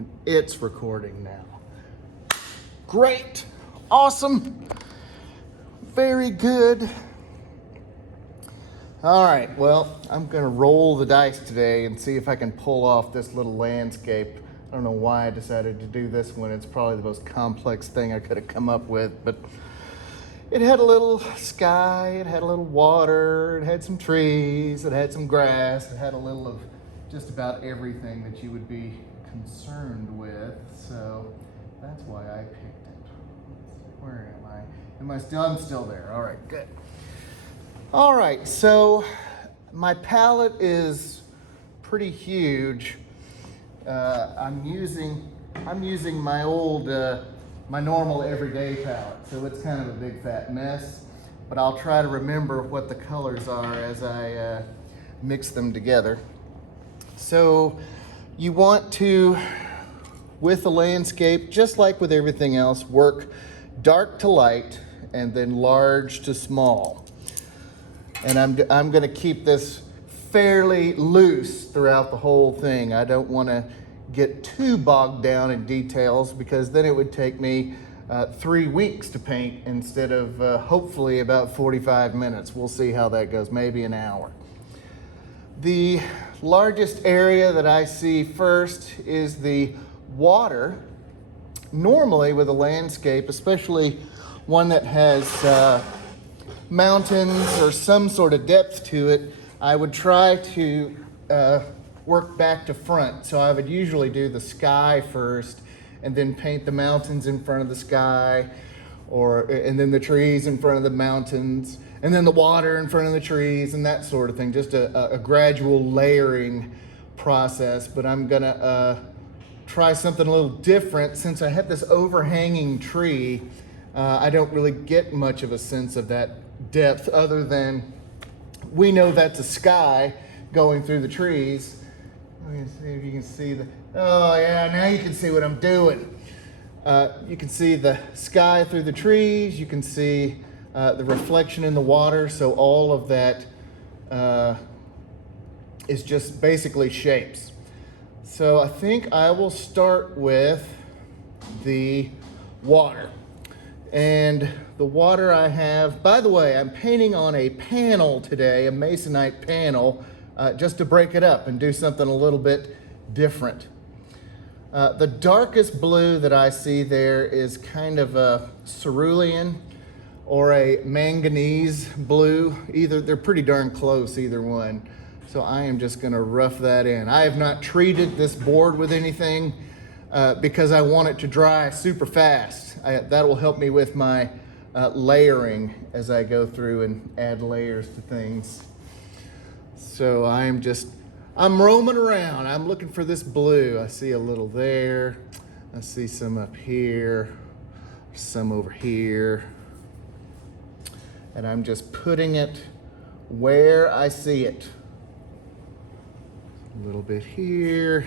and it's recording now. Great, awesome, very good. All right, well, I'm gonna roll the dice today and see if I can pull off this little landscape. I don't know why I decided to do this one. It's probably the most complex thing I could have come up with, but it had a little sky, it had a little water, it had some trees, it had some grass, it had a little of just about everything that you would be concerned with. So that's why I picked it. Where am I? Am I still? I'm still there. All right, good. All right, so my palette is pretty huge. I'm using my old, my normal everyday palette, so it's kind of a big fat mess, but I'll try to remember what the colors are as I mix them together. So you want to, with the landscape, just like with everything else, work dark to light and then large to small. And I'm going to keep this fairly loose throughout the whole thing. I don't want to get too bogged down in details because then it would take me 3 weeks to paint instead of hopefully about 45 minutes. We'll see how that goes, maybe an hour. The largest area that I see first is the water. Normally with a landscape, especially one that has mountains or some sort of depth to it, I would try to work back to front. So I would usually do the sky first and then paint the mountains in front of the sky, and then the trees in front of the mountains, and then the water in front of the trees and that sort of thing. Just a gradual layering process. But I'm gonna try something a little different. Since I have this overhanging tree, I don't really get much of a sense of that depth other than we know that's a sky going through the trees. Let me see if you can see oh yeah, now you can see what I'm doing. You can see the sky through the trees. You can see the reflection in the water. So all of that is just basically shapes. So I think I will start with the water. And the water I have, by the way, I'm painting on a panel today, a Masonite panel, just to break it up and do something a little bit different. The darkest blue that I see there is kind of a cerulean or a manganese blue. They're pretty darn close, either one. So I am just gonna rough that in. I have not treated this board with anything because I want it to dry super fast. That will help me with my layering as I go through and add layers to things. So I'm roaming around. I'm looking for this blue. I see a little there. I see some up here, some over here. And I'm just putting it where I see it. A little bit here.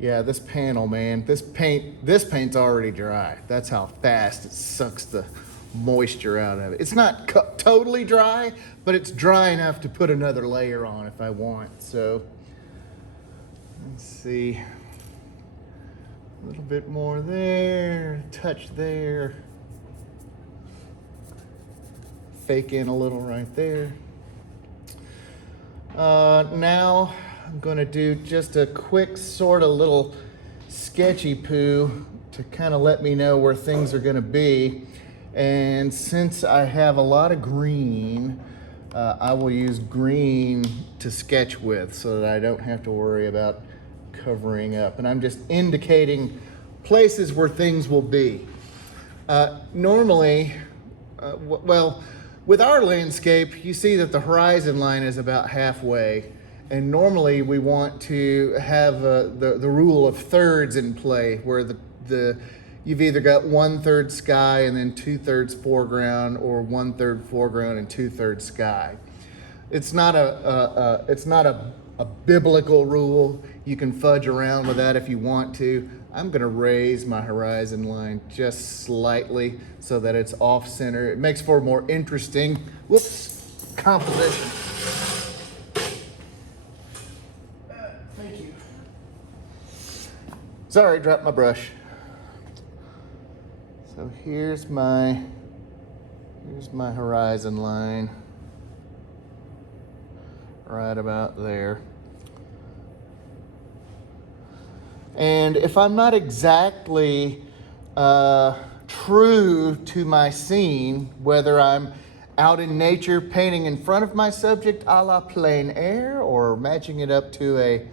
Yeah, this panel, man, this paint's already dry. That's how fast it sucks the moisture out of it. It's not totally dry, but it's dry enough to put another layer on if I want. So let's see, a little bit more there, touch there, fake in a little right there. Now I'm gonna do just a quick sort of little sketchy poo to kind of let me know where things are gonna be. And since I have a lot of green, I will use green to sketch with so that I don't have to worry about covering up. And I'm just indicating places where things will be. Normally, well, with our landscape, you see that the horizon line is about halfway. And normally we want to have the rule of thirds in play, where you've either got 1/3 sky and then 2/3 foreground, or 1/3 foreground and 2/3 sky. It's not a biblical rule. You can fudge around with that if you want to. I'm gonna raise my horizon line just slightly so that it's off center. It makes for a more interesting, composition. Thank you. Sorry, dropped my brush. So here's my horizon line. Right about there. And if I'm not exactly true to my scene, whether I'm out in nature painting in front of my subject a la plein air, or matching it up to a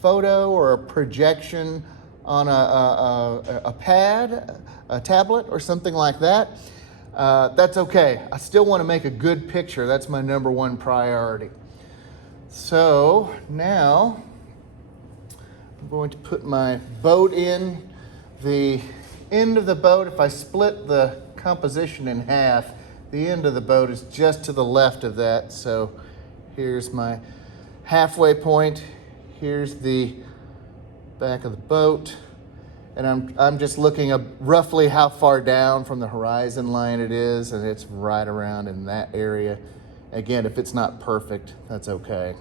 photo or a projection on a pad, a tablet, or something like that, that's okay. I still want to make a good picture. That's my number one priority. So now I'm going to put my boat in. The end of the boat, if I split the composition in half, the end of the boat is just to the left of that. So here's my halfway point. Here's the back of the boat. And I'm just looking up roughly how far down from the horizon line it is, and it's right around in that area. Again, if it's not perfect, that's okay.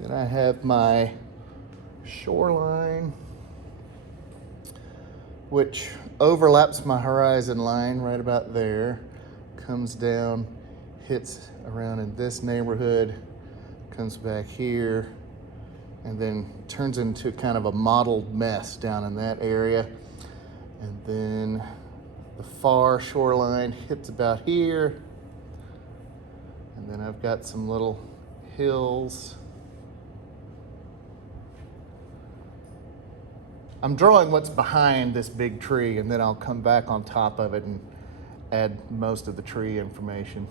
Then I have my shoreline, which overlaps my horizon line right about there, comes down, hits around in this neighborhood, comes back here, and then turns into kind of a mottled mess down in that area. And then the far shoreline hits about here. And then I've got some little hills. I'm drawing what's behind this big tree, and then I'll come back on top of it and add most of the tree information.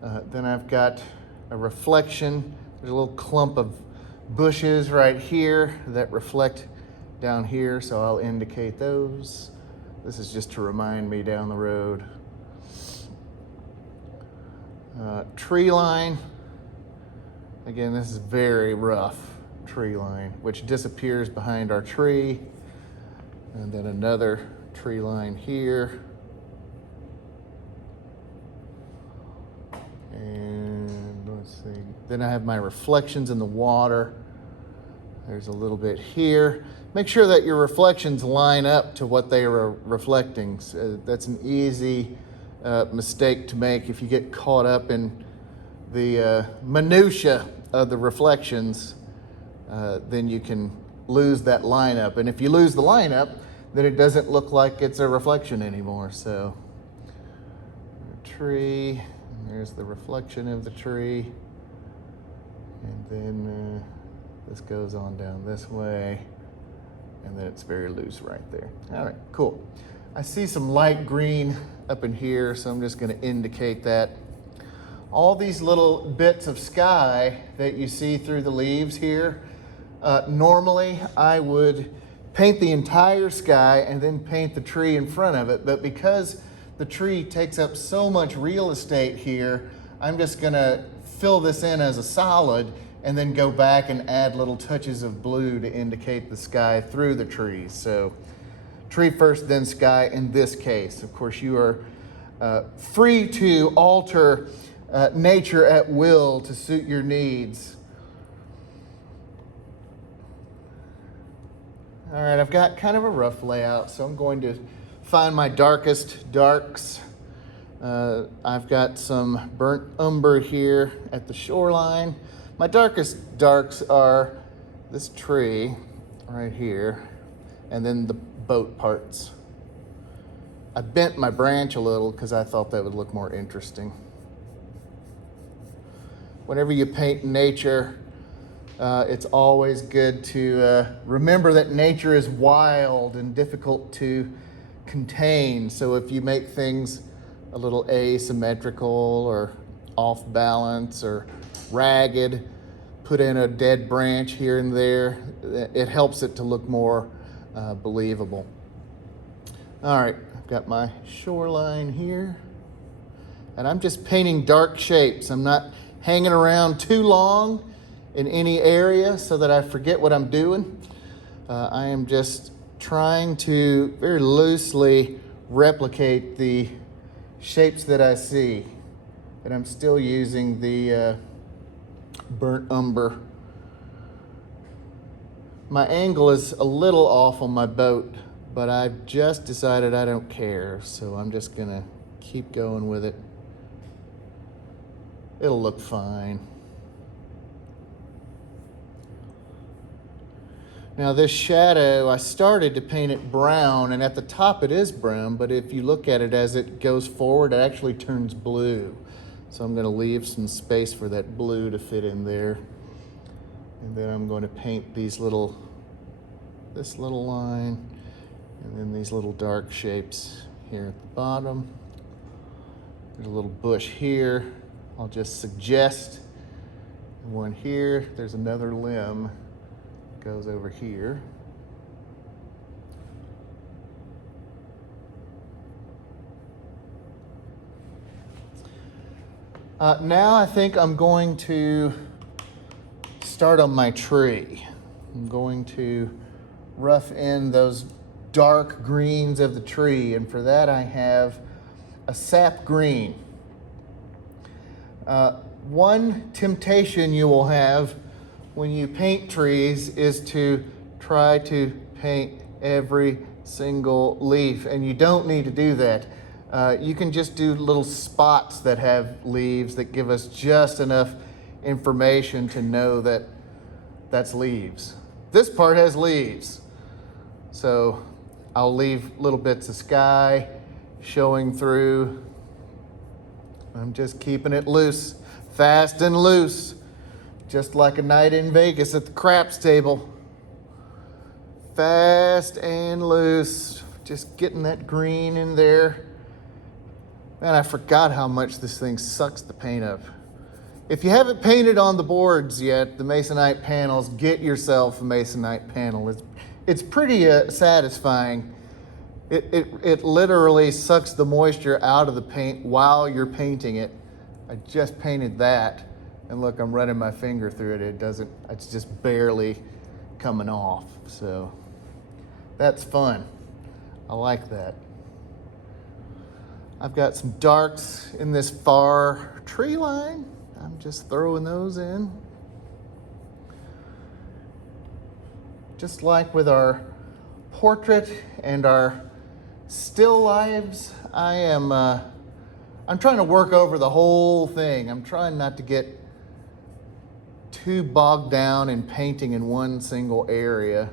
Then I've got a reflection. There's a little clump of bushes right here that reflect down here, so I'll indicate those. This is just to remind me down the road. Tree line. Again, this is very rough tree line, which disappears behind our tree. And then another tree line here. And let's see. Then I have my reflections in the water. There's a little bit here. Make sure that your reflections line up to what they are reflecting. So that's an easy mistake to make if you get caught up in the minutia of the reflections. Then you can lose that lineup. And if you lose the lineup, then it doesn't look like it's a reflection anymore. So, tree, and there's the reflection of the tree. And then this goes on down this way. And then it's very loose right there. All right, cool. I see some light green up in here, so I'm just going to indicate that. All these little bits of sky that you see through the leaves here, normally I would paint the entire sky and then paint the tree in front of it, but because the tree takes up so much real estate here, I'm just gonna fill this in as a solid and then go back and add little touches of blue to indicate the sky through the trees. So tree first, then sky in this case. Of course, you are free to alter nature at will to suit your needs. All right, I've got kind of a rough layout, so I'm going to find my darkest darks. I've got some burnt umber here at the shoreline. My darkest darks are this tree right here, and then the boat parts. I bent my branch a little because I thought that would look more interesting. Whenever you paint nature, it's always good to remember that nature is wild and difficult to contain. So if you make things a little asymmetrical or off balance or ragged, put in a dead branch here and there. It helps it to look more believable. All right, I've got my shoreline here, and I'm just painting dark shapes. I'm not hanging around too long in any area so that I forget what I'm doing. I am just trying to very loosely replicate the shapes that I see. And I'm still using the burnt umber. My angle is a little off on my boat, but I've just decided I don't care, so I'm just gonna keep going with it. It'll look fine. Now this shadow, I started to paint it brown, and at the top it is brown, but if you look at it as it goes forward, it actually turns blue. So I'm going to leave some space for that blue to fit in there. And then I'm going to paint this little line, and then these little dark shapes here at the bottom. There's a little bush here. I'll just suggest one here. There's another limb. Goes over here. Now I think I'm going to start on my tree. I'm going to rough in those dark greens of the tree, and for that I have a sap green. One temptation you will have when you paint trees is to try to paint every single leaf, and you don't need to do that. You can just do little spots that have leaves that give us just enough information to know that that's leaves. This part has leaves, so I'll leave little bits of sky showing through. I'm just keeping it loose, fast and loose. Just like a night in Vegas at the craps table. Fast and loose. Just getting that green in there. Man, I forgot how much this thing sucks the paint up. If you haven't painted on the boards yet, the Masonite panels, get yourself a Masonite panel. It's pretty satisfying. It literally sucks the moisture out of the paint while you're painting it. I just painted that. And look, I'm running my finger through it. It's just barely coming off. So that's fun. I like that. I've got some darks in this far tree line. I'm just throwing those in. Just like with our portrait and our still lives, I'm trying to work over the whole thing. I'm trying not to get too bogged down in painting in one single area,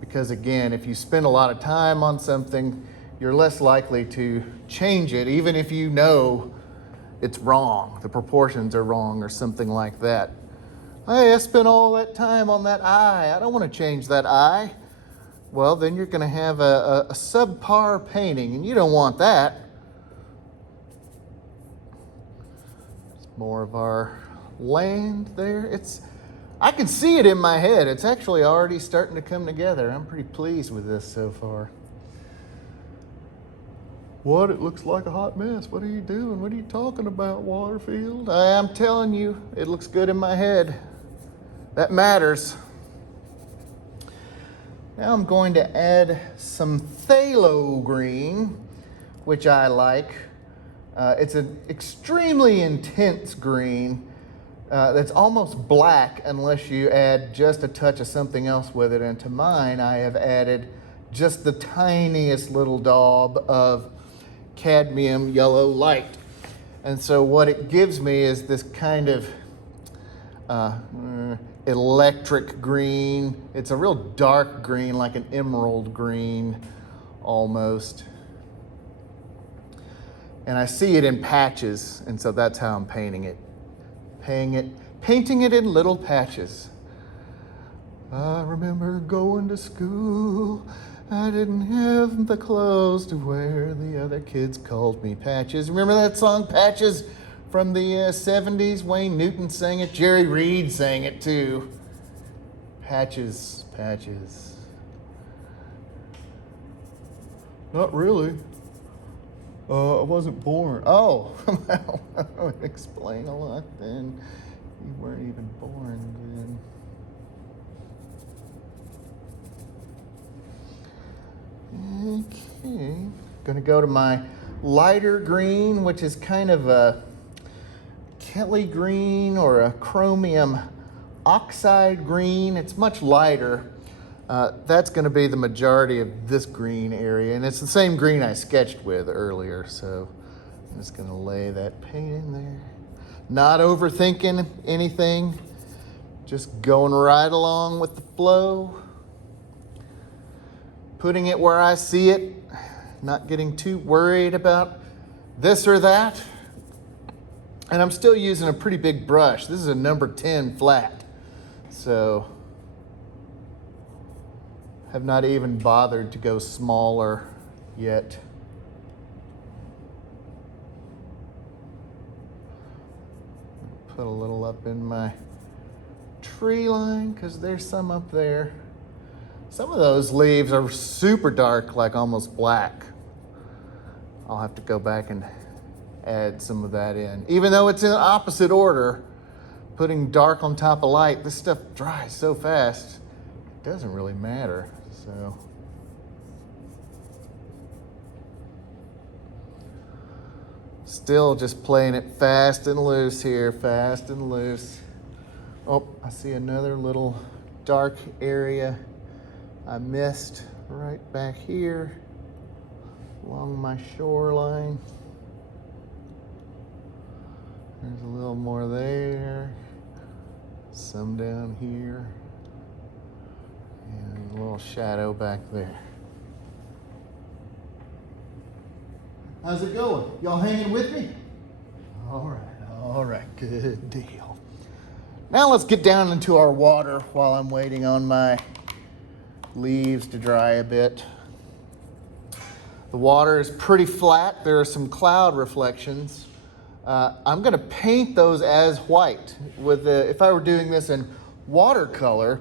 because again, if you spend a lot of time on something, you're less likely to change it, even if you know it's wrong, the proportions are wrong or something like that. Hey, I spent all that time on that eye. I don't want to change that eye. Well, then you're going to have a subpar painting, and you don't want that. It's more of our land there. I can see it in my head. It's actually already starting to come together. I'm pretty pleased with this so far. What? It looks like a hot mess. What are you doing? What are you talking about, Waterfield? I am telling you, it looks good in my head. That matters. Now I'm going to add some phthalo green, which I like. It's an extremely intense green that's almost black unless you add just a touch of something else with it. And to mine, I have added just the tiniest little daub of cadmium yellow light. And so what it gives me is this kind of electric green. It's a real dark green, like an emerald green almost. And I see it in patches, and so that's how I'm painting it. Painting it in little patches. I remember going to school. I didn't have the clothes to wear. The other kids called me Patches. Remember that song, Patches, from the 70s. Wayne Newton sang it. Jerry Reed sang it too. Patches, patches. Not really. I wasn't born. Oh, well, that would explain a lot then. You weren't even born then. Okay. Gonna go to my lighter green, which is kind of a Kelly green or a chromium oxide green. It's much lighter. That's going to be the majority of this green area, and it's the same green I sketched with earlier, so I'm just going to lay that paint in there. Not overthinking anything, just going right along with the flow, putting it where I see it, not getting too worried about this or that. And I'm still using a pretty big brush. This is a number 10 flat. So have not even bothered to go smaller yet. Put a little up in my tree line because there's some up there. Some of those leaves are super dark, like almost black. I'll have to go back and add some of that in. Even though it's in opposite order, putting dark on top of light, this stuff dries so fast, it doesn't really matter. So still just playing it fast and loose here, fast and loose. Oh, I see another little dark area I missed right back here along my shoreline. There's a little more there, some down here, and a little shadow back there. How's it going? Y'all hanging with me? All right, good deal. Now let's get down into our water while I'm waiting on my leaves to dry a bit. The water is pretty flat. There are some cloud reflections. I'm going to paint those as white. If I were doing this in watercolor,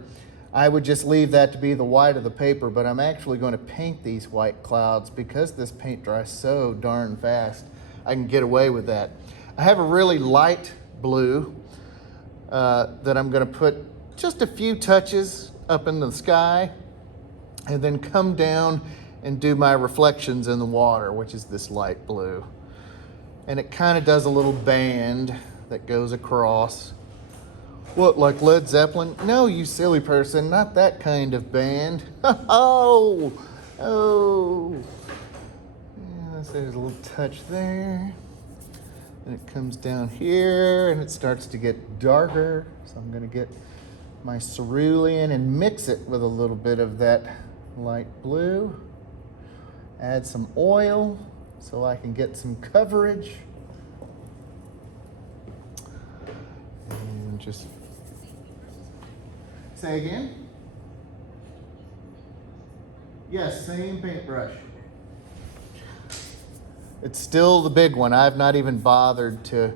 I would just leave that to be the white of the paper, but I'm actually going to paint these white clouds because this paint dries so darn fast. I can get away with that. I have a really light blue that I'm going to put just a few touches up in the sky and then come down and do my reflections in the water, which is this light blue. And it kind of does a little band that goes across. What, like Led Zeppelin? No, you silly person, not that kind of band. Oh. Yes, there's a little touch there. And it comes down here and it starts to get darker. So I'm gonna get my cerulean and mix it with a little bit of that light blue. Add some oil so I can get some coverage. And just say again. Yes, same paintbrush. It's still the big one. I've not even bothered to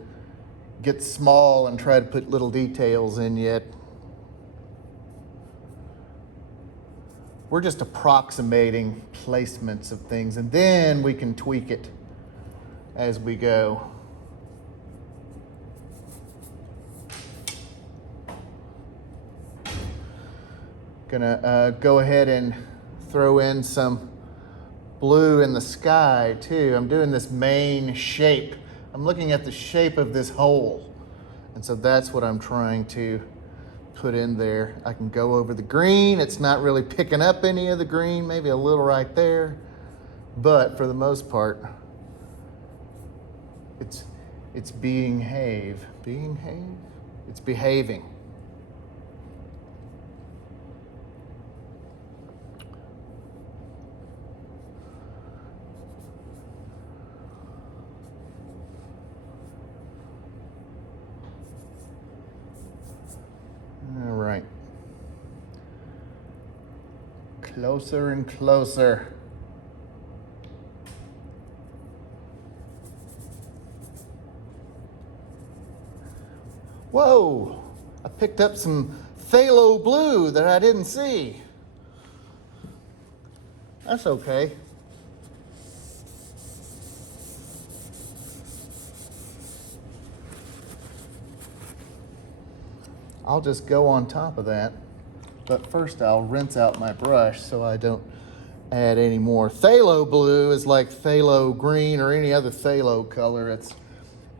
get small and try to put little details in yet. We're just approximating placements of things, and then we can tweak it as we go. Gonna go ahead and throw in some blue in the sky too. I'm doing this main shape. I'm looking at the shape of this hole, and so that's what I'm trying to put in there. I can go over the green. It's not really picking up any of the green, maybe a little right there, but for the most part, it's behaving. It's behaving. All right. Closer and closer. Whoa, I picked up some phthalo blue that I didn't see. That's okay. I'll just go on top of that. But first I'll rinse out my brush so I don't add any more. Phthalo blue is like phthalo green or any other phthalo color. It's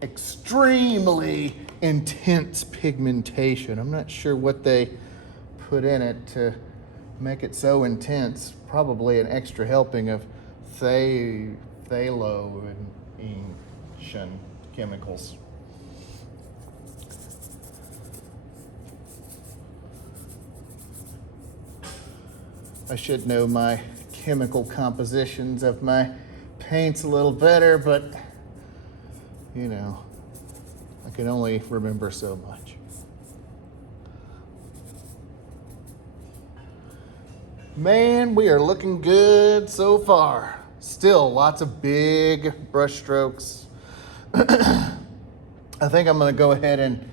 extremely intense pigmentation. I'm not sure what they put in it to make it so intense. Probably an extra helping of phthalo chemicals. I should know my chemical compositions of my paints a little better, but you know, I can only remember so much. Man, we are looking good so far. Still lots of big brush strokes. I think I'm gonna go ahead and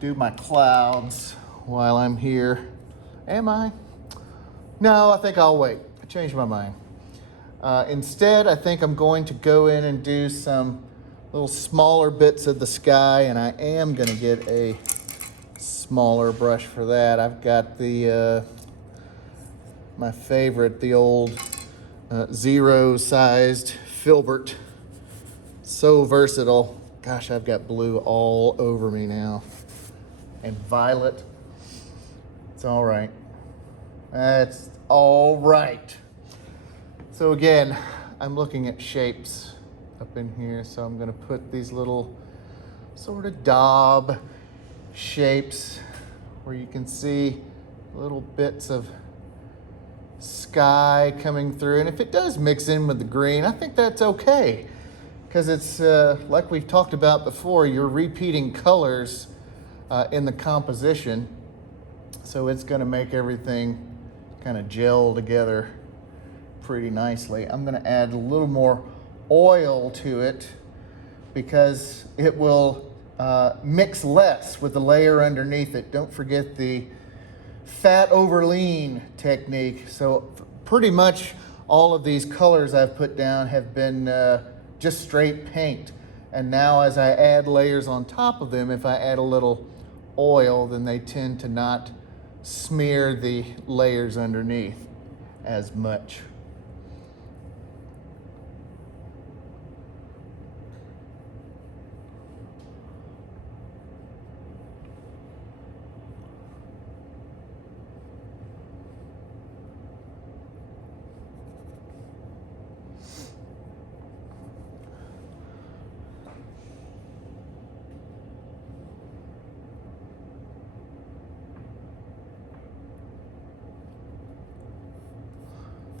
do my clouds while I'm here. Am I? No, I think I'll wait. I changed my mind. Instead, I think I'm going to go in and do some little smaller bits of the sky, and I am going to get a smaller brush for that. I've got the my favorite, the old zero-sized filbert. So versatile. Gosh, I've got blue all over me now. And violet. It's all right. That's all right. So again, I'm looking at shapes up in here. So I'm gonna put these little sort of daub shapes where you can see little bits of sky coming through. And if it does mix in with the green, I think that's okay. Because it's like we've talked about before, you're repeating colors in the composition. So it's gonna make everything kind of gel together pretty nicely. I'm going to add a little more oil to it because it will mix less with the layer underneath it. Don't forget the fat over lean technique. So pretty much all of these colors I've put down have been just straight paint. And now as I add layers on top of them, if I add a little oil, then they tend to not smear the layers underneath as much.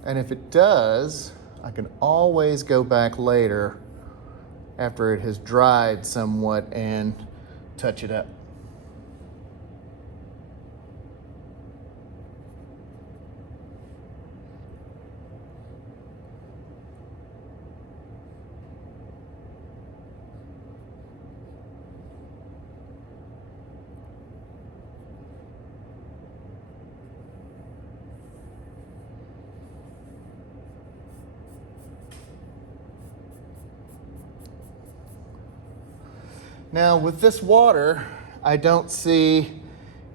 And if it does, I can always go back later after it has dried somewhat and touch it up. Now with this water, I don't see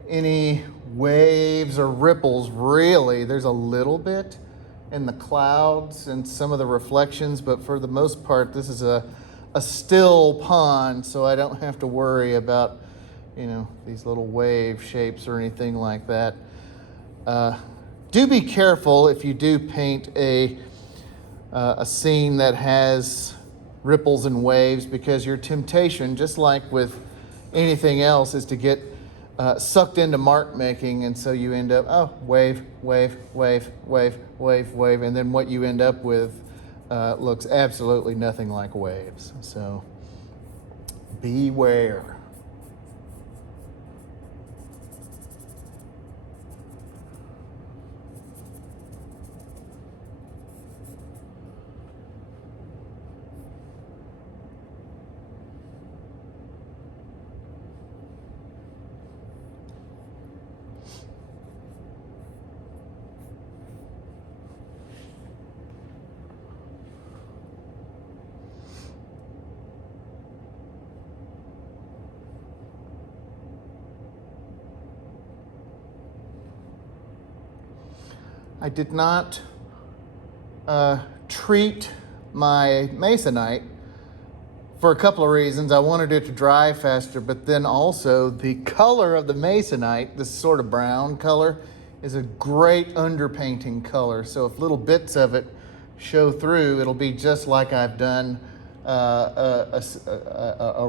any waves or ripples really. There's a little bit in the clouds and some of the reflections, but for the most part, this is a still pond, so I don't have to worry about, you know, these little wave shapes or anything like that. Do be careful if you do paint a scene that has ripples and waves, because your temptation, just like with anything else, is to get sucked into mark making, and so you end up, oh, wave, wave, wave, wave, wave, wave, and then what you end up with looks absolutely nothing like waves. So beware. I did not treat my masonite for a couple of reasons. I wanted it to dry faster, but then also the color of the masonite, this sort of brown color, is a great underpainting color. So if little bits of it show through, it'll be just like I've done a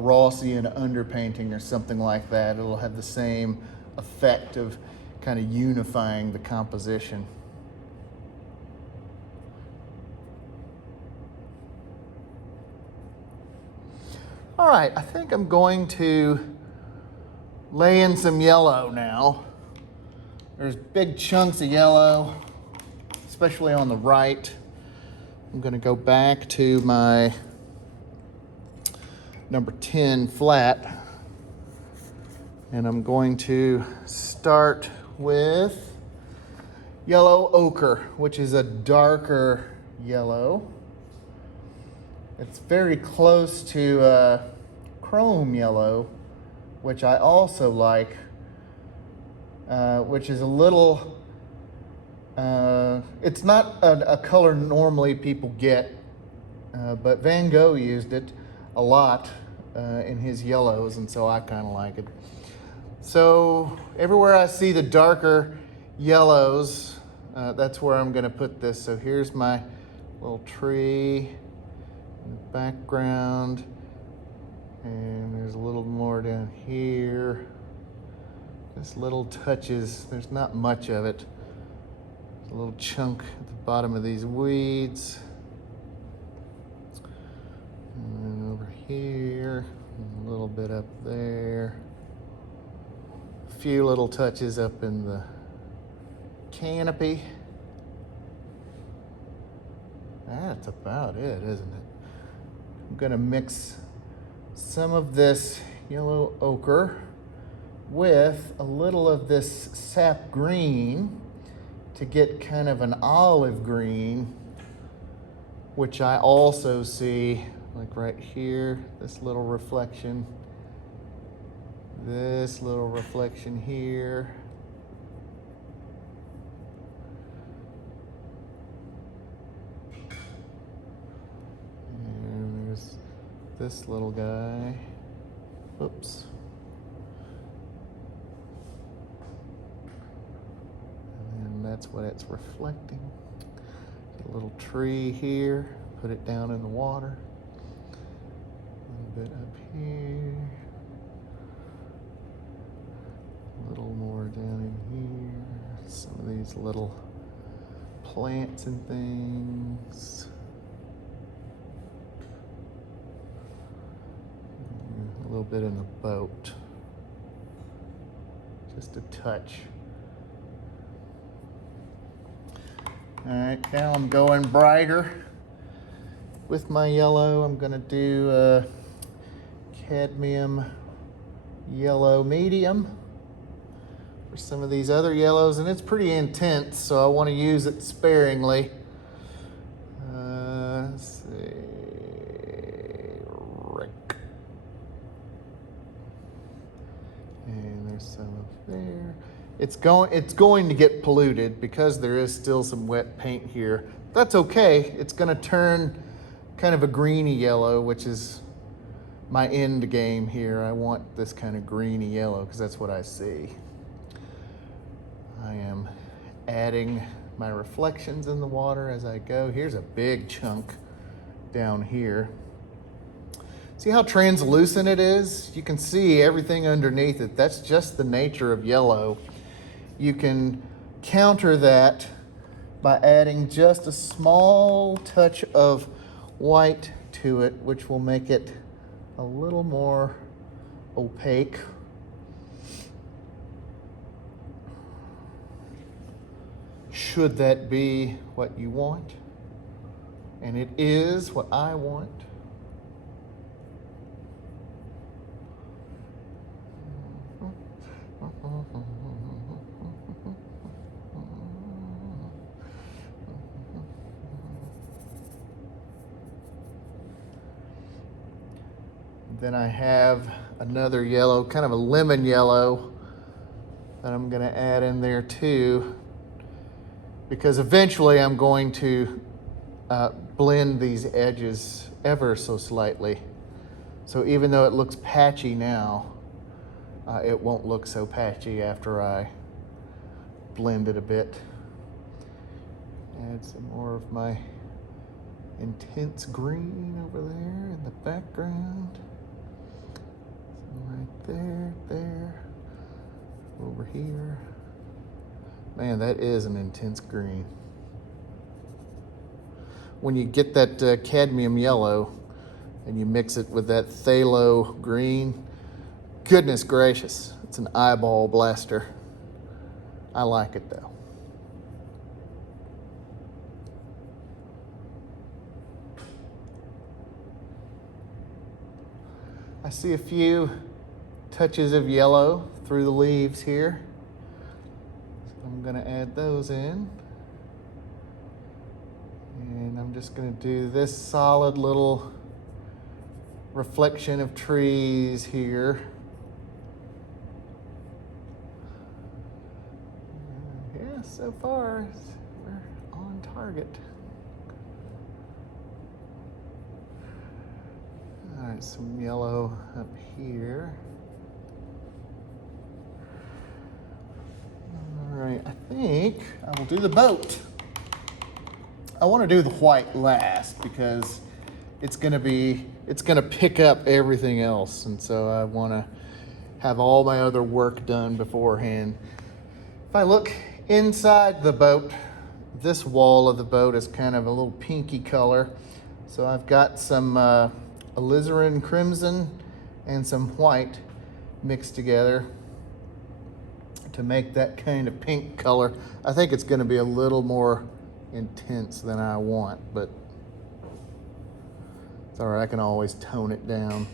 Rossian underpainting or something like that. It'll have the same effect of kind of unifying the composition. All right, I think I'm going to lay in some yellow now. There's big chunks of yellow, especially on the right. I'm going to go back to my number 10 flat, and I'm going to start with yellow ochre, which is a darker yellow. It's very close to chrome yellow, which I also like, which is a little, it's not a color normally people get, but Van Gogh used it a lot in his yellows, and so I kind of like it. So everywhere I see the darker yellows, that's where I'm going to put this. So here's my little tree in the background, and there's a little more down here. Just little touches. There's not much of it. There's a little chunk at the bottom of these weeds. And then over here, and a little bit up there. A few little touches up in the canopy. That's about it, isn't it? I'm gonna mix some of this yellow ochre with a little of this sap green to get kind of an olive green, which I also see like right here, this little reflection here. And there's this little guy. Oops. And that's what it's reflecting. A little tree here, put it down in the water. A little bit up here. A little more down in here. Some of these little plants and things. A little bit in the boat. Just a touch. All right, now I'm going brighter with my yellow. I'm gonna do cadmium yellow medium for some of these other yellows, and it's pretty intense, so I want to use it sparingly. Let's see, Rick. And there's some up there. It's going to get polluted because there is still some wet paint here. That's okay. It's going to turn kind of a greeny yellow, which is my end game here. I want this kind of greeny yellow because that's what I see. I am adding my reflections in the water as I go. Here's a big chunk down here. See how translucent it is? You can see everything underneath it. That's just the nature of yellow. You can counter that by adding just a small touch of white to it, which will make it a little more opaque. Should that be what you want? And it is what I want. Then I have another yellow, kind of a lemon yellow, that I'm going to add in there too. because eventually I'm going to blend these edges ever so slightly. So even though it looks patchy now, it won't look so patchy after I blend it a bit. Add some more of my intense green over there in the background. Some right there, there, over here. Man, that is an intense green. When you get that cadmium yellow and you mix it with that phthalo green, goodness gracious, it's an eyeball blaster. I like it though. I see a few touches of yellow through the leaves here. So I'm gonna add those in. And I'm just gonna do this solid little reflection of trees here. Yeah, so far we're on target. All right, some yellow up here. All right, I think I will do the boat. I want to do the white last because it's gonna pick up everything else, and so I want to have all my other work done beforehand. If I look inside the boat, this wall of the boat is kind of a little pinky color. So I've got some alizarin crimson and some white mixed together to make that kind of pink color. I think it's going to be a little more intense than I want, but it's all right. I can always tone it down.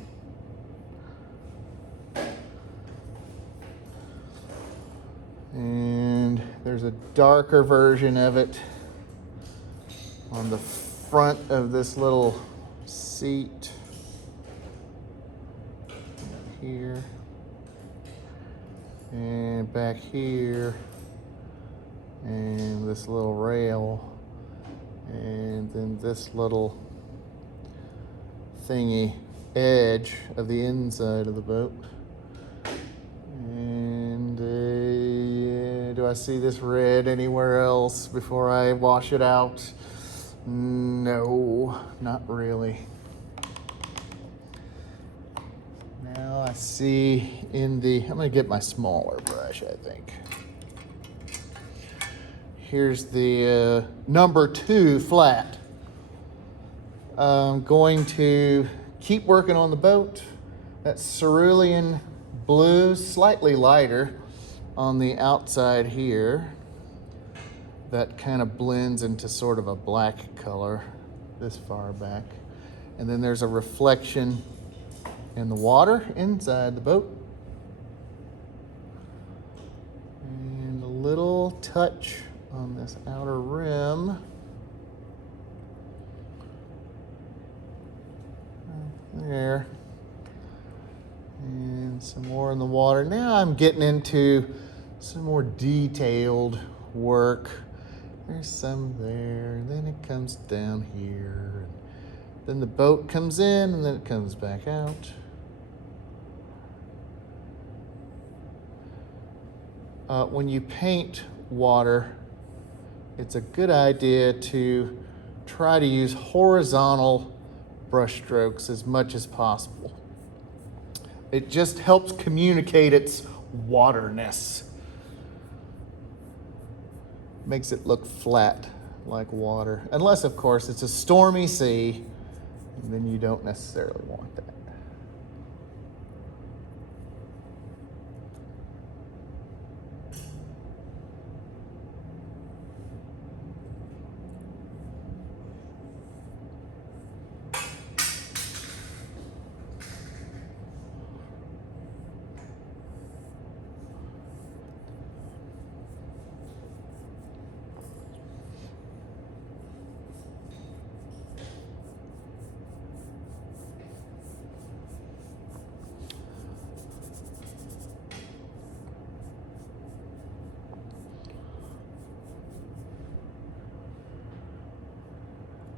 And there's a darker version of it on the front of this little seat here and back here, and this little rail, and then this little thingy edge of the inside of the boat. And yeah, do I see this red anywhere else before I wash it out? No, not really. Now I see in the, I'm gonna get my smaller brush, I think. Here's the number 2 flat. I'm going to keep working on the boat. That cerulean blue, slightly lighter on the outside here. That kind of blends into sort of a black color this far back. And then there's a reflection in the water inside the boat. And a little touch on this outer rim. Right there. And some more in the water. Now I'm getting into some more detailed work. There's some there, and then it comes down here. Then the boat comes in, and then it comes back out. When you paint water, it's a good idea to try to use horizontal brush strokes as much as possible. It just helps communicate its waterness. Makes it look flat like water. Unless, of course, it's a stormy sea, and then you don't necessarily want that.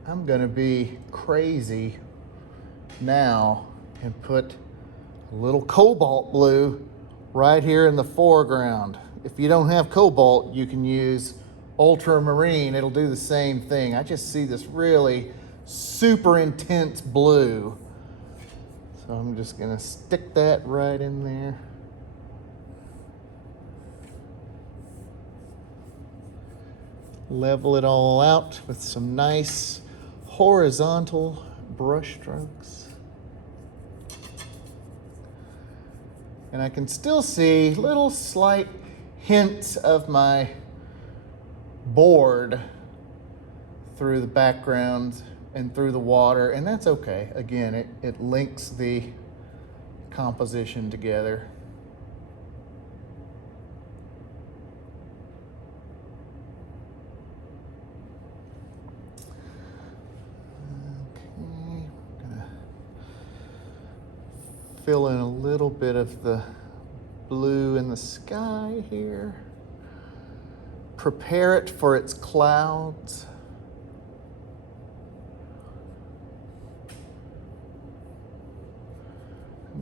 I'm gonna be crazy now and put a little cobalt blue right here in the foreground. If you don't have cobalt, you can use ultramarine. It'll do the same thing. I just see this really super intense blue. So I'm just gonna stick that right in there. Level it all out with some nice horizontal brush strokes. And I can still see little slight hints of my board through the background and through the water, and that's okay. Again, it links the composition together. Fill in a little bit of the blue in the sky here. Prepare it for its clouds.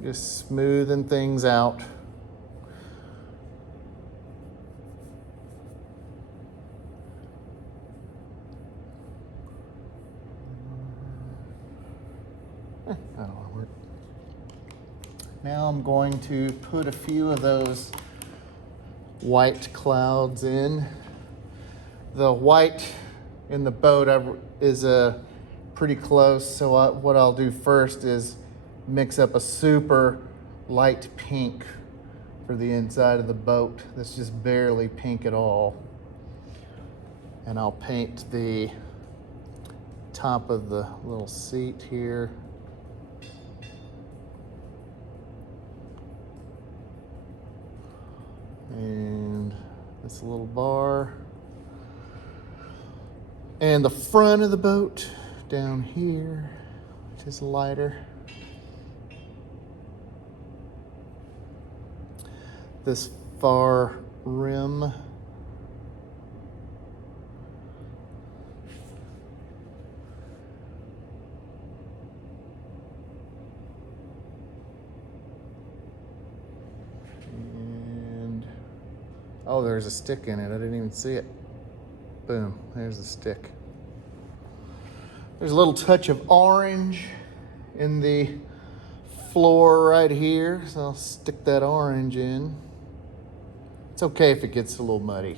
Just smoothing things out. That'll work. Now I'm going to put a few of those white clouds in. The white in the boat is pretty close, so what I'll do first is mix up a super light pink for the inside of the boat that's just barely pink at all. And I'll paint the top of the little seat here. And this little bar. And the front of the boat down here, which is lighter. This far rim. And oh, there's a stick in it. I didn't even see it. Boom, there's the stick. There's a little touch of orange in the floor right here, so I'll stick that orange in. It's okay if it gets a little muddy.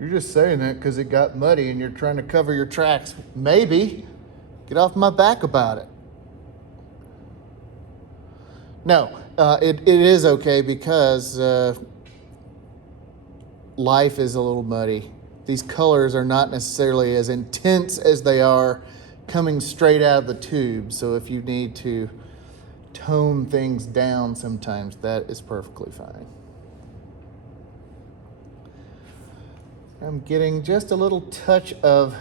You're just saying that because it got muddy and you're trying to cover your tracks. Maybe. Get off my back about it. No, it is okay because life is a little muddy. These colors are not necessarily as intense as they are coming straight out of the tube. So if you need to tone things down sometimes, that is perfectly fine. I'm getting just a little touch of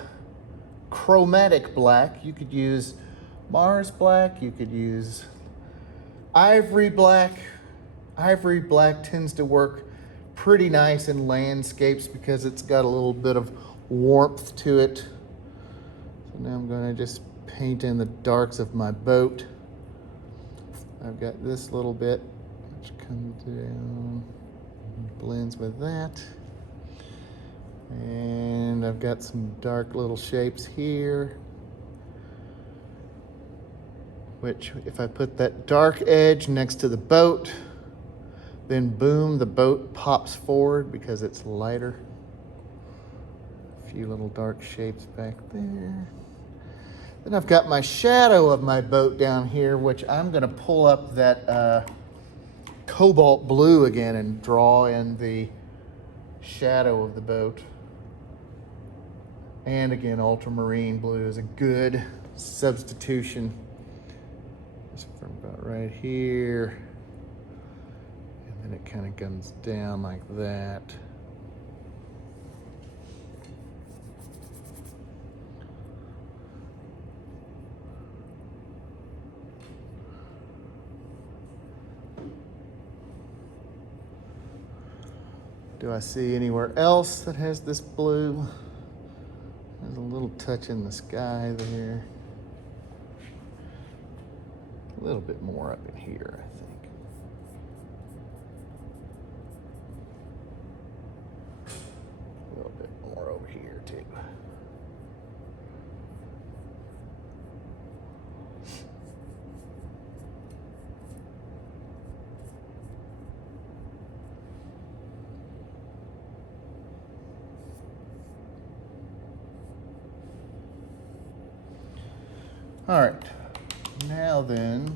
chromatic black. You could use Mars black, you could use ivory black. Ivory black tends to work pretty nice in landscapes because it's got a little bit of warmth to it. So now I'm going to just paint in the darks of my boat. I've got this little bit which comes down, blends with that. And I've got some dark little shapes here, which if I put that dark edge next to the boat, then boom, the boat pops forward because it's lighter. A few little dark shapes back there. Then I've got my shadow of my boat down here, which I'm gonna pull up that cobalt blue again and draw in the shadow of the boat. And again, ultramarine blue is a good substitution. Just from about right here. And it kind of comes down like that. Do I see anywhere else that has this blue? There's a a little touch in the sky there. A little bit more up in here, I think. A little bit more over here, too. All right, now then,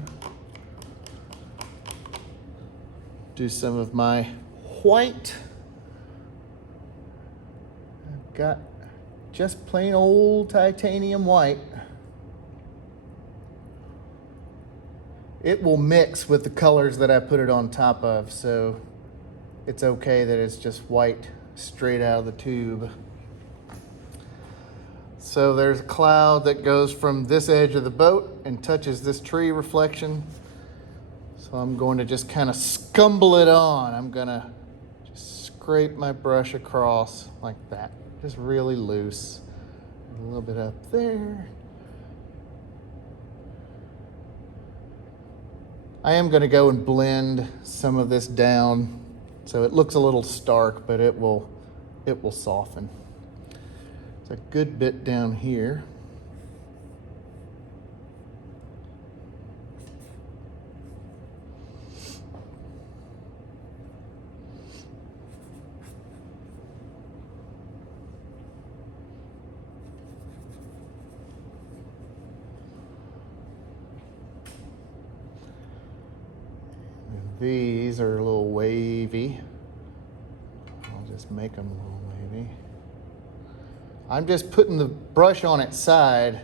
do some of my white. I've got just plain old titanium white. It will mix with the colors that I put it on top of, so it's okay that it's just white straight out of the tube. So there's a cloud that goes from this edge of the boat and touches this tree reflection. So I'm going to just kind of scumble it on. I'm going to just scrape my brush across like that. Just really loose. A little bit up there. I am going to go and blend some of this down so it looks a little stark, but it will soften. It's a good bit down here. And these are a little wavy. I'll just make them a little wavy. I'm just putting the brush on its side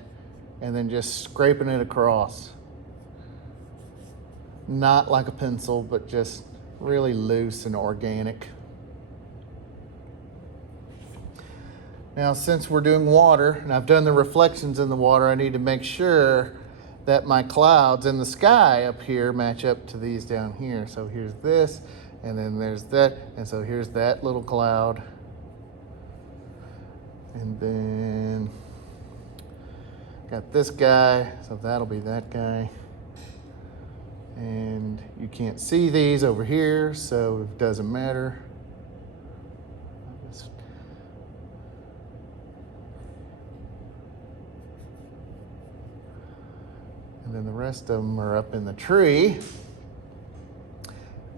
and then just scraping it across. Not like a pencil, but just really loose and organic. Now, since we're doing water and I've done the reflections in the water, I need to make sure that my clouds in the sky up here match up to these down here. So here's this, and then there's that, and so here's that little cloud. And then got this guy, so that'll be that guy. And you can't see these over here, so it doesn't matter. And then the rest of them are up in the tree.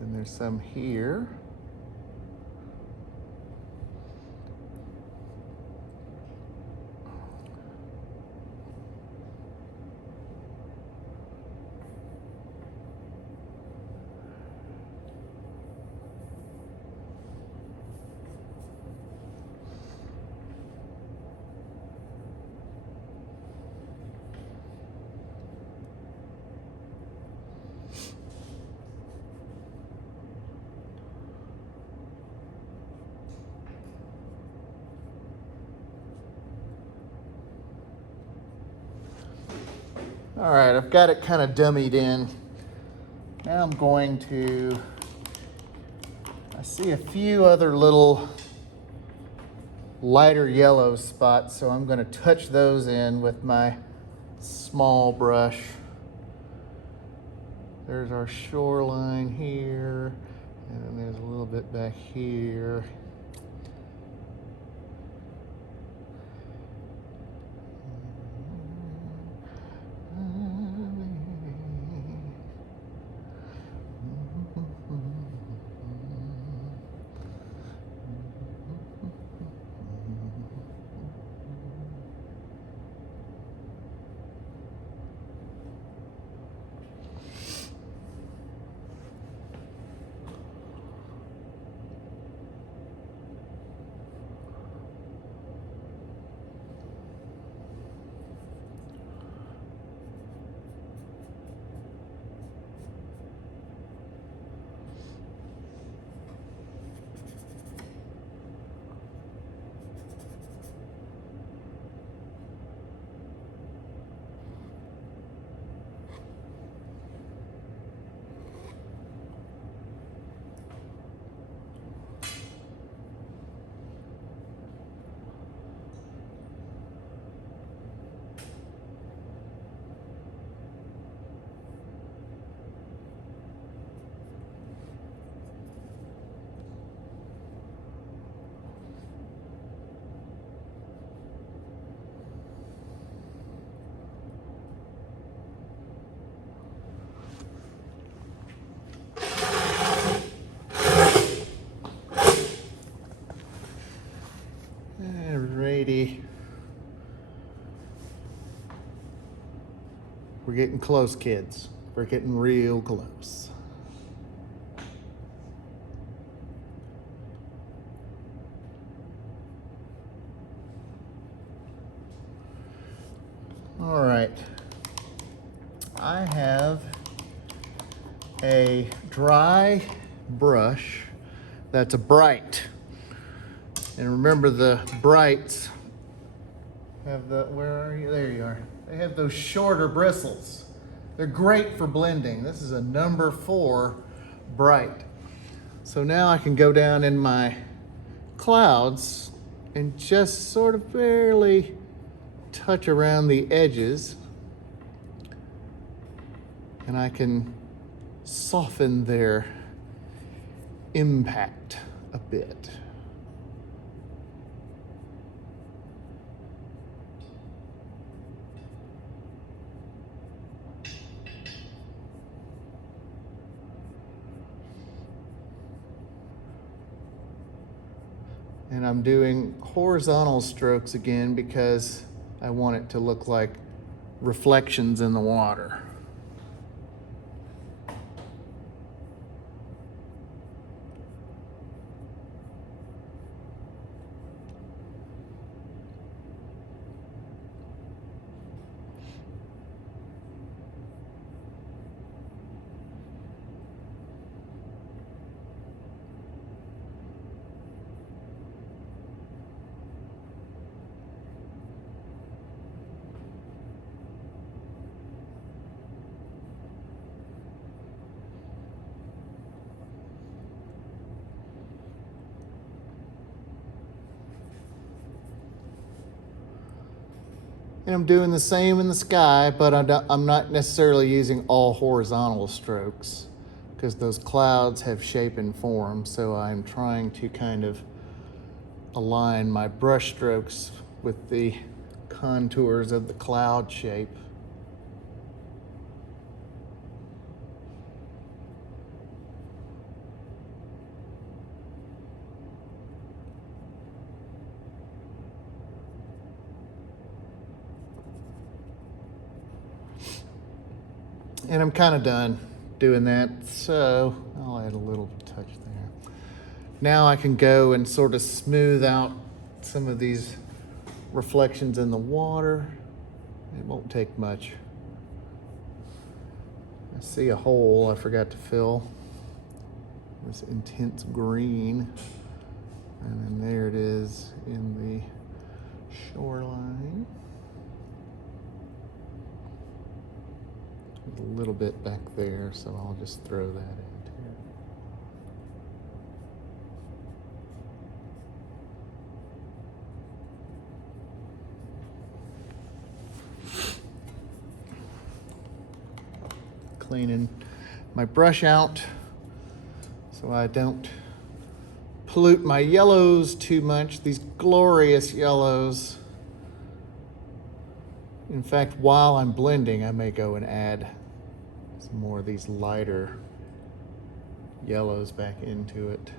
And there's some here. All right, I've got it kind of dummied in. Now I'm going to, I see a few other little lighter yellow spots, so I'm going to touch those in with my small brush. There's our shoreline here, and then there's a little bit back here. We're getting close, kids. We're getting real close. All right. I have a dry brush that's a bright. And remember, the brights have where are you? There you are. They have those shorter bristles. They're great for blending. This is a number 4 bright. So now I can go down in my clouds and just sort of barely touch around the edges, and I can soften their impact a bit. And I'm doing horizontal strokes again because I want it to look like reflections in the water. And I'm doing the same in the sky, but I'm not necessarily using all horizontal strokes because those clouds have shape and form. So I'm trying to kind of align my brush strokes with the contours of the cloud shape. And I'm kind of done doing that, so I'll add a little touch there. Now I can go and sort of smooth out some of these reflections in the water. It won't take much. I see a hole I forgot to fill. This intense green. And then there it is in the shoreline. A little bit back there, so I'll just throw that in too. Cleaning my brush out so I don't pollute my yellows too much, these glorious yellows. In fact, while I'm blending, I may go and add some more of these lighter yellows back into it.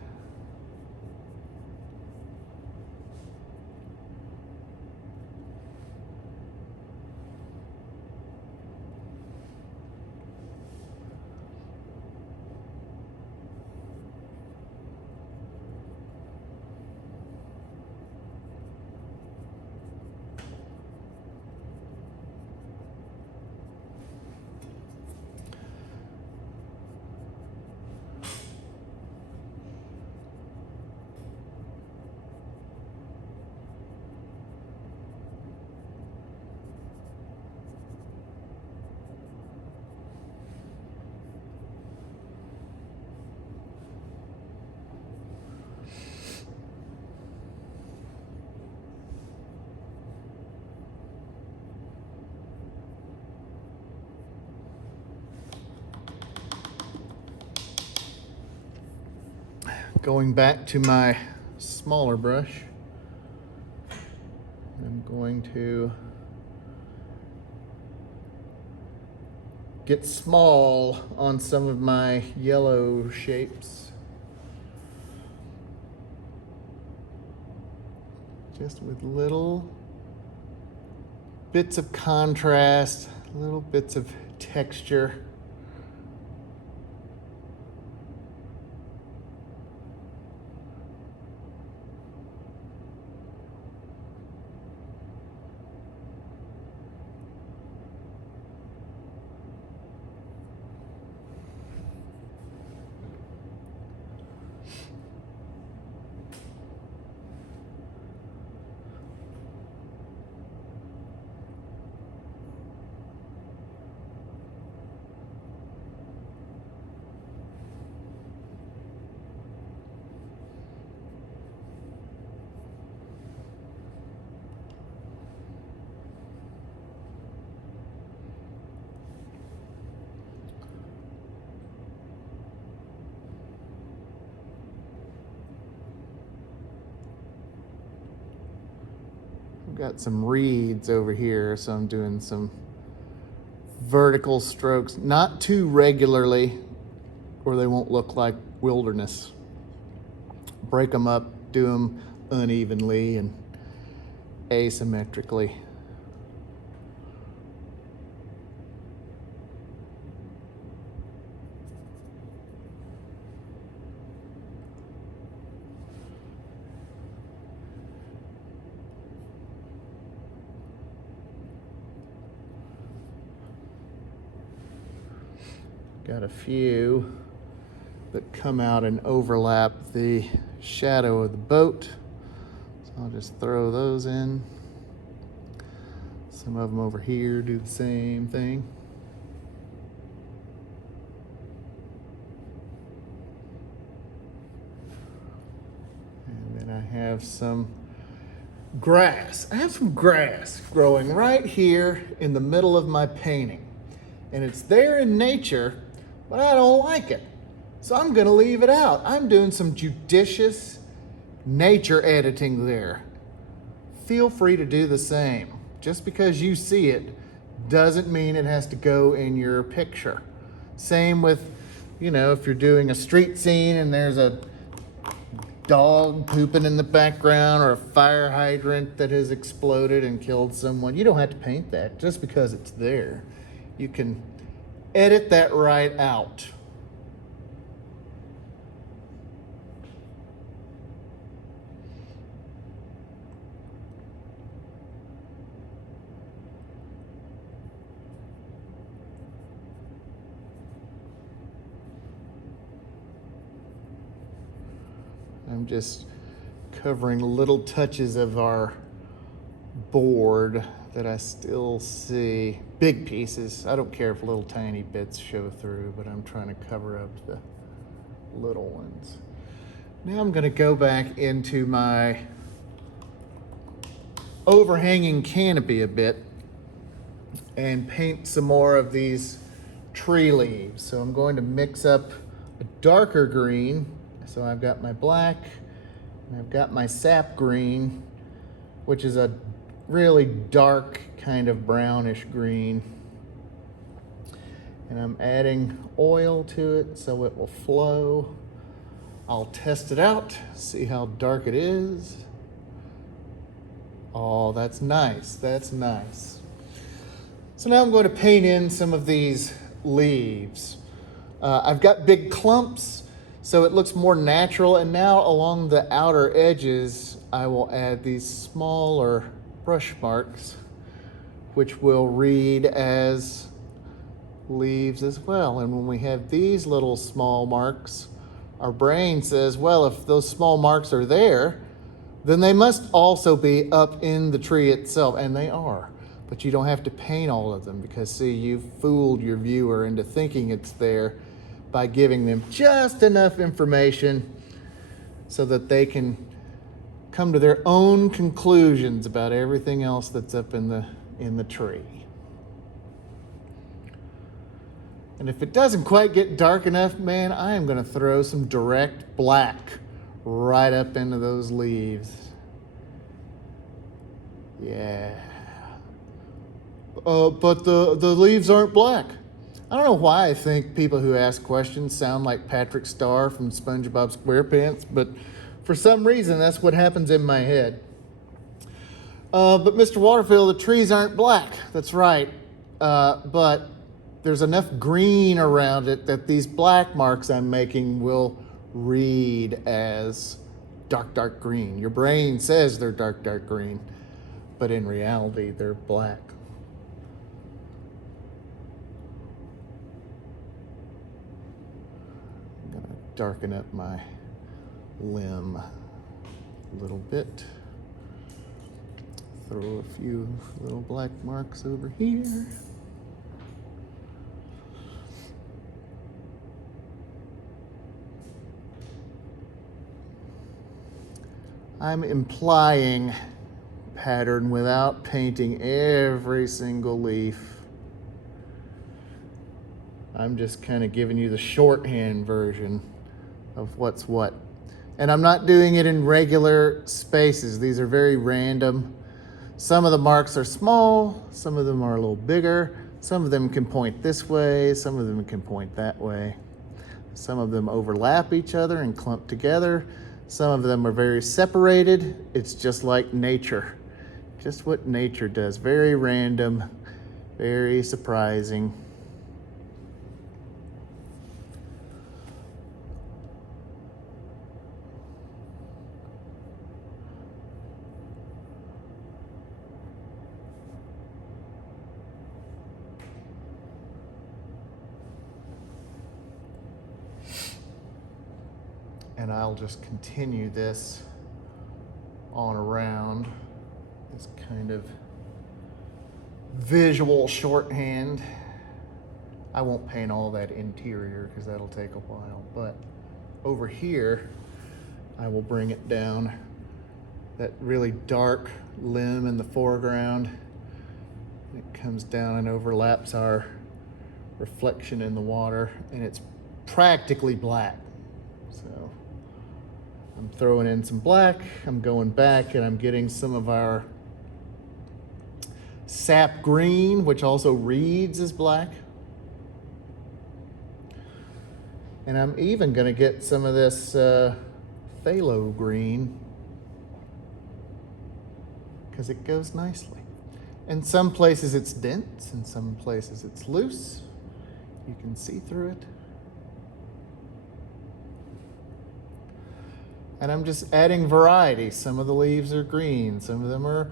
Going back to my smaller brush, I'm going to get small on some of my yellow shapes. Just with little bits of contrast, little bits of texture. I've got some reeds over here, so I'm doing some vertical strokes, not too regularly, or they won't look like wilderness. Break them up, do them unevenly and asymmetrically. Got a few that come out and overlap the shadow of the boat. So I'll just throw those in. Some of them over here do the same thing. And then I have some grass. I have some grass growing right here in the middle of my painting. And it's there in nature, but I don't like it. So I'm gonna leave it out. I'm doing some judicious nature editing there. Feel free to do the same. Just because you see it doesn't mean it has to go in your picture. Same with, if you're doing a street scene and there's a dog pooping in the background or a fire hydrant that has exploded and killed someone. You don't have to paint that just because it's there. You can edit that right out. I'm just covering little touches of our board that I still see. Big pieces. I don't care if little tiny bits show through, but I'm trying to cover up the little ones. Now I'm going to go back into my overhanging canopy a bit and paint some more of these tree leaves. So I'm going to mix up a darker green. So I've got my black and I've got my sap green, which is a really dark kind of brownish green. And I'm adding oil to it so it will flow. I'll test it out, see how dark it is. Oh, that's nice, that's nice. So now I'm going to paint in some of these leaves. I've got big clumps, so it looks more natural. And now along the outer edges, I will add these smaller brush marks, which will read as leaves as well. And when we have these little small marks, our brain says, well, if those small marks are there, then they must also be up in the tree itself. And they are. But you don't have to paint all of them because, see, you've fooled your viewer into thinking it's there by giving them just enough information so that they can come to their own conclusions about everything else that's up in the tree. And if it doesn't quite get dark enough, man, I am going to throw some direct black right up into those leaves. Yeah. But the leaves aren't black. I don't know why I think people who ask questions sound like Patrick Star from SpongeBob SquarePants, but for some reason that's what happens in my head. But Mr. Waterfield, the trees aren't black. That's right. But there's enough green around it that these black marks I'm making will read as dark green. Your brain says they're dark green, but in reality, they're black. I'm gonna darken up my limb a little bit. Throw a few little black marks over here. I'm implying pattern without painting every single leaf. I'm just kind of giving you the shorthand version of what's what. And I'm not doing it in regular spaces. These are very random. Some of the marks are small, some of them are a little bigger. Some of them can point this way, some of them can point that way. Some of them overlap each other and clump together. Some of them are very separated. It's just like nature. Just what nature does. Very random, very surprising. And I'll just continue this on around this kind of visual shorthand. I won't paint all that interior because that'll take a while, but over here, I will bring it down. That really dark limb in the foreground, it comes down and overlaps our reflection in the water, and it's practically black. So I'm throwing in some black, I'm going back, and I'm getting some of our sap green, which also reads as black. And I'm even going to get some of this phthalo green because it goes nicely. In some places it's dense, in some places it's loose. You can see through it. And I'm just adding variety. Some of the leaves are green, some of them are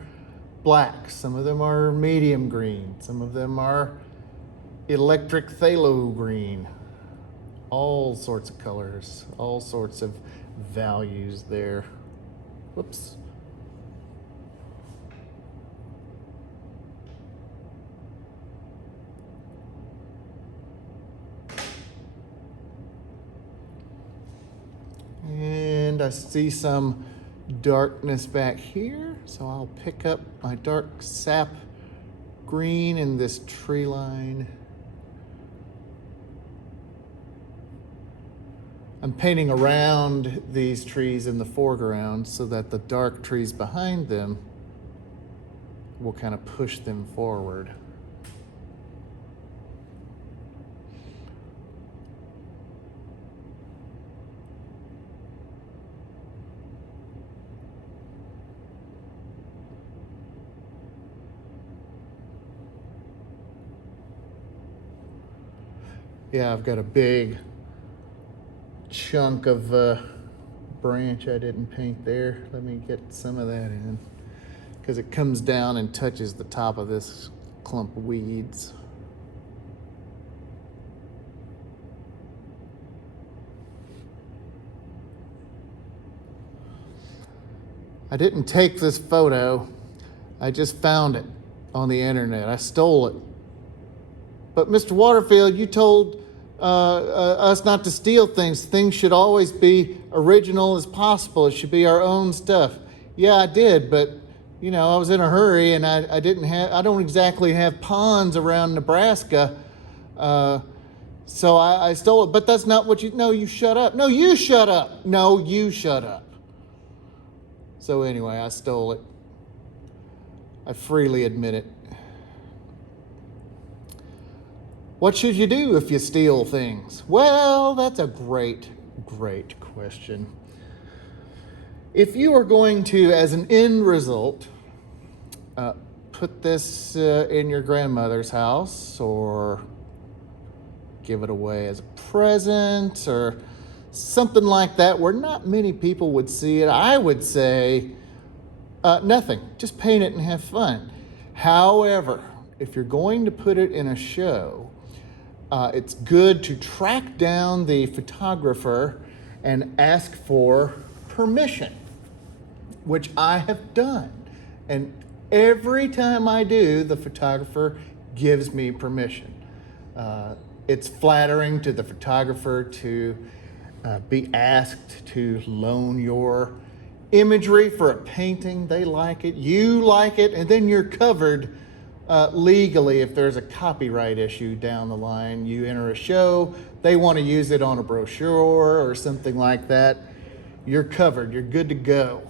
black, some of them are medium green, some of them are electric phthalo green. All sorts of colors, all sorts of values there. Whoops. And I see some darkness back here, so I'll pick up my dark sap green in this tree line. I'm painting around these trees in the foreground so that the dark trees behind them will kind of push them forward. Yeah, I've got a big chunk of branch I didn't paint there. Let me get some of that in because it comes down and touches the top of this clump of weeds. I didn't take this photo. I just found it on the internet. I stole it. But Mr. Waterfield, you told us not to steal things. Things should always be original as possible. It should be our own stuff. Yeah, I did, but you know, I was in a hurry and I don't exactly have ponds around Nebraska. So I stole it, but that's not what you shut up. No, you shut up. No, you shut up. So anyway, I stole it. I freely admit it. What should you do if you steal things? Well, that's a great question. If you are going to, as an end result, put this in your grandmother's house or give it away as a present or something like that where not many people would see it, I would say nothing. Just paint it and have fun. However, if you're going to put it in a show, it's good to track down the photographer and ask for permission, which I have done. And every time I do, the photographer gives me permission. It's flattering to the photographer to be asked to loan your imagery for a painting. They like it, you like it, and then you're covered legally if there's a copyright issue down the line. You enter a show, they want to use it on a brochure or something like that. You're covered, you're good to go.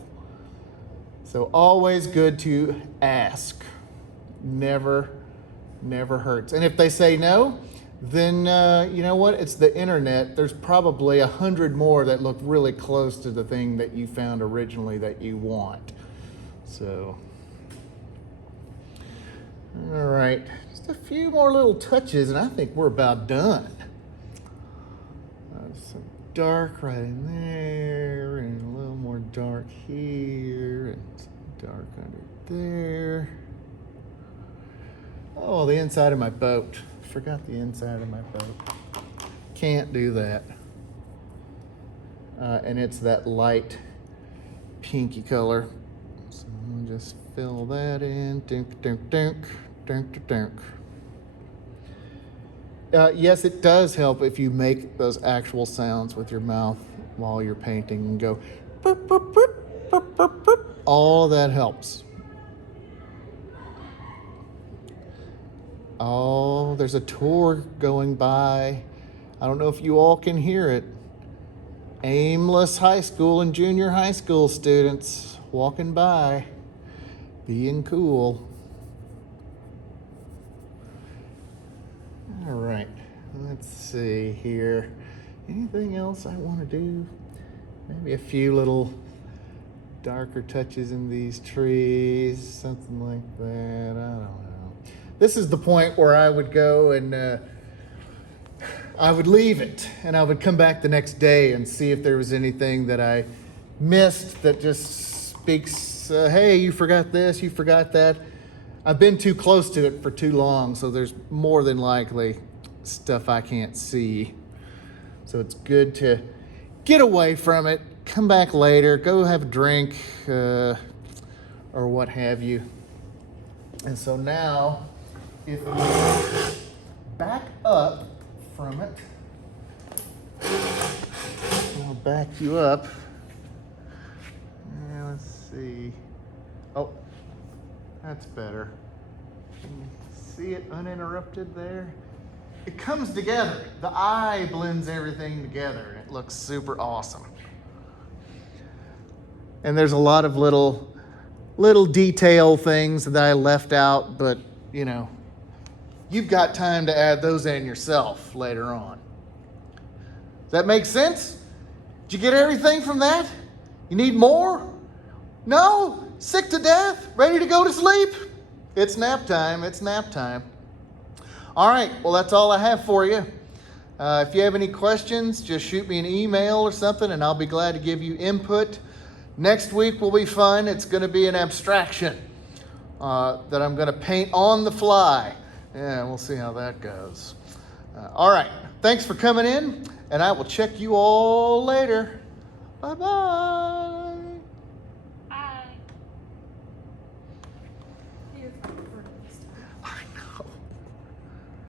So always good to ask. Never hurts. And if they say no, then you know what? It's the internet. There's probably 100 more that look really close to the thing that you found originally that you want. So, all right, just a few more little touches, and I think we're about done. Some dark right in there, and a little more dark here, and some dark under there. Oh, the inside of my boat. Forgot the inside of my boat. Can't do that. And it's that light pinky color. So I'll just fill that in. Dunk, dunk, dunk, dunk, dunk. Yes, it does help if you make those actual sounds with your mouth while you're painting and go burp, burp, burp, burp, burp, burp. All that helps. Oh, there's a tour going by. I don't know if you all can hear it. Aimless High School and junior high school students walking by, being cool. All right, let's see here. Anything else I want to do? Maybe a few little darker touches in these trees, something like that. I don't know. This is the point where I would go and I would leave it, and I would come back the next day and see if there was anything that I missed that just speaks, hey, you forgot this, you forgot that. I've been too close to it for too long, so there's more than likely stuff I can't see. So it's good to get away from it, come back later, go have a drink, or what have you. And so now, if we back up from it, I'll back you up. Let's see. Oh, that's better. Can you see it uninterrupted there? It comes together. The eye blends everything together, and it looks super awesome. And there's a lot of little detail things that I left out, but you know, you've got time to add those in yourself later on. Does that make sense? Did you get everything from that? You need more? No? Sick to death? Ready to go to sleep? It's nap time. It's nap time. All right. Well, that's all I have for you. If you have any questions, just shoot me an email or something, and I'll be glad to give you input. Next week will be fun. It's going to be an abstraction that I'm going to paint on the fly. Yeah, we'll see how that goes. All right. Thanks for coming in, and I will check you all later. Bye-bye.